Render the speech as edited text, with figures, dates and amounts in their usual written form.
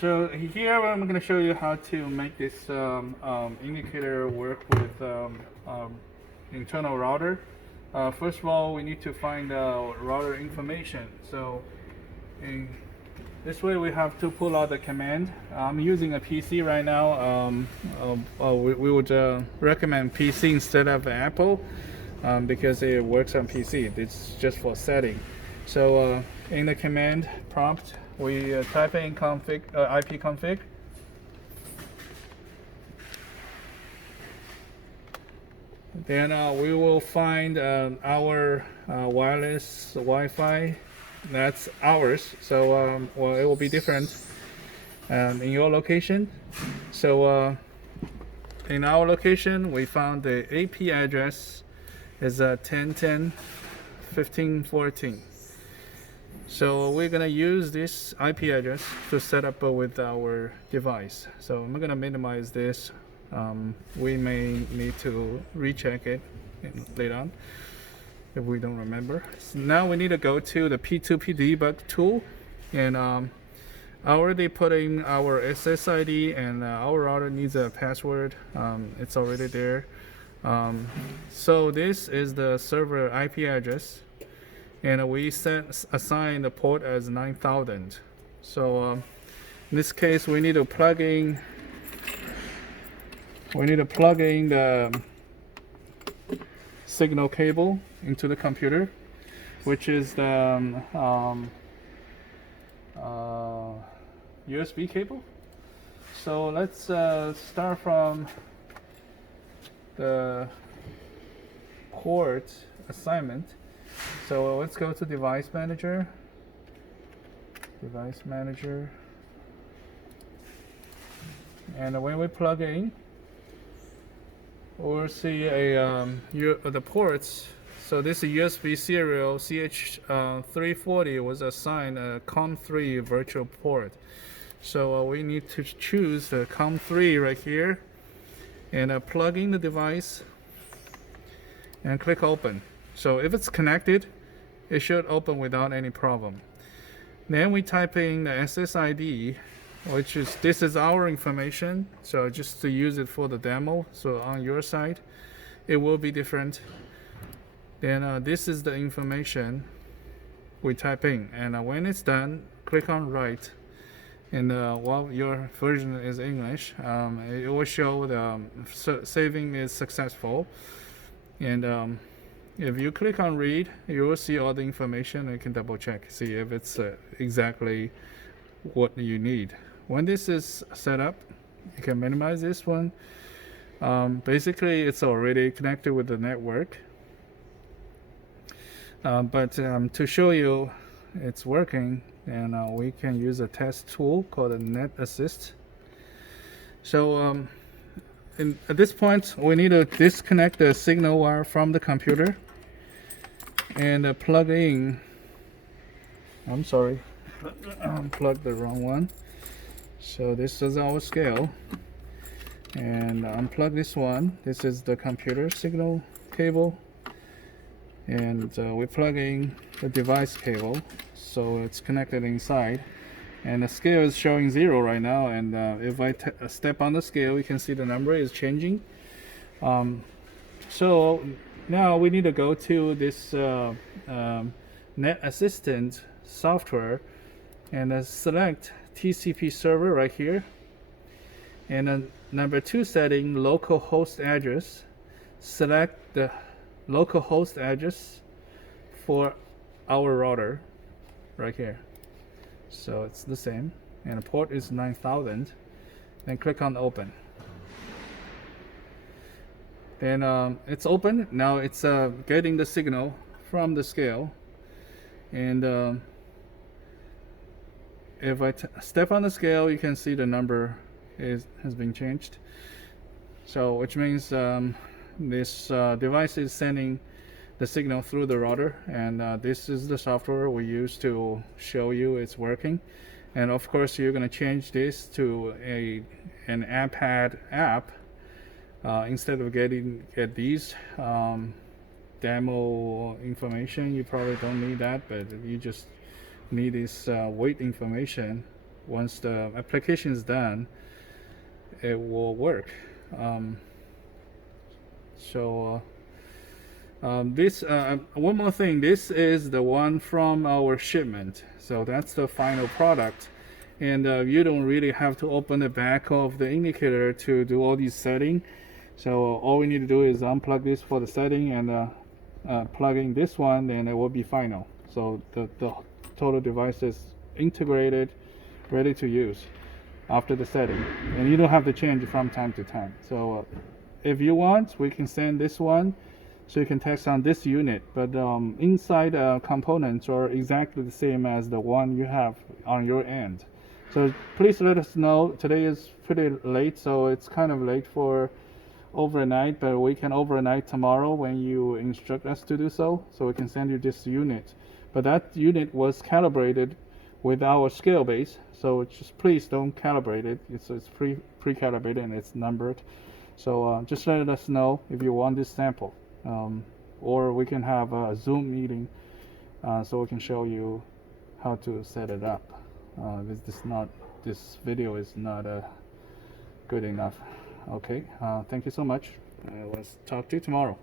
So here I'm going to show you how to make this indicator work with internal router. First of all, we need to find router information. So in this way we have to pull out the command. I'm using a PC right now. We would recommend PC instead of Apple because it works on PC. It's just for setting. So in the command prompt, we type in config, ipconfig. Then we will find our wireless Wi-Fi. That's ours. So well, it will be different in your location. So in our location, we found the AP address is 10.10.15.14. So we're gonna use this IP address to set up with our device. So I'm gonna minimize this. We may need to recheck it later on if we don't remember. So now we need to go to the P2P debug tool, and I already put in our SSID, and our router needs a password. It's already there. So this is the server IP address, and we assign the port as 9000. So in this case, we need to plug in the signal cable into the computer, which is the USB cable. So let's start from the port assignment. So let's go to device manager. And when we plug in, we'll see the ports. So this USB serial CH340 was assigned a COM3 virtual port. So we need to choose the COM3 right here, and plug in the device and click open. So if it's connected, it should open without any problem. Then we type in the SSID, this is our information. So just to use it for the demo. So on your side, it will be different. Then this is the information we type in, and when it's done, click on write. And while your version is English, it will show the saving is successful. And if you click on read, you will see all the information, and you can double check, see if it's exactly what you need. When this is set up, you can minimize this one. Basically, it's already connected with the network. But to show you it's working, and we can use a test tool called a NetAssist. So at this point, we need to disconnect the signal wire from the computer and plug in. I'm sorry, unplugged the wrong one. So this is our scale, and unplug this one. This is the computer signal cable, and we plug in the device cable, so it's connected inside. And the scale is showing 0 right now, and if I step on the scale, you can see the number is changing. So now we need to go to this NetAssistant software and select TCP server right here. And then number 2 setting, local host address. Select the local host address for our router right here. So it's the same, and the port is 9000. Then click on open. Then it's open. Now it's getting the signal from the scale, and if I step on the scale, you can see the number has been changed. So which means this device is sending the signal through the router, and this is the software we use to show you it's working. And of course, you're going to change this to an iPad app instead of get these demo information. You probably don't need that, but you just need this weight information once the application is done, it will work. So this one more thing, this is the one from our shipment, so that's the final product, and you don't really have to open the back of the indicator to do all these settings. So all we need to do is unplug this for the setting and plug in this one, then it will be final. So the total device is integrated, ready to use after the setting, and you don't have to change from time to time. So if you want, we can send this one so you can test on this unit, but inside components are exactly the same as the one you have on your end. So please let us know. Today is pretty late, so it's kind of late for overnight, but we can overnight tomorrow when you instruct us to do so, so we can send you this unit. But that unit was calibrated with our scale base, so just please don't calibrate it. It's pre-calibrated and it's numbered. So just let us know if you want this sample, or we can have a Zoom meeting so we can show you how to set it up. This video is not good enough. Okay, thank you so much. Let's talk to you tomorrow.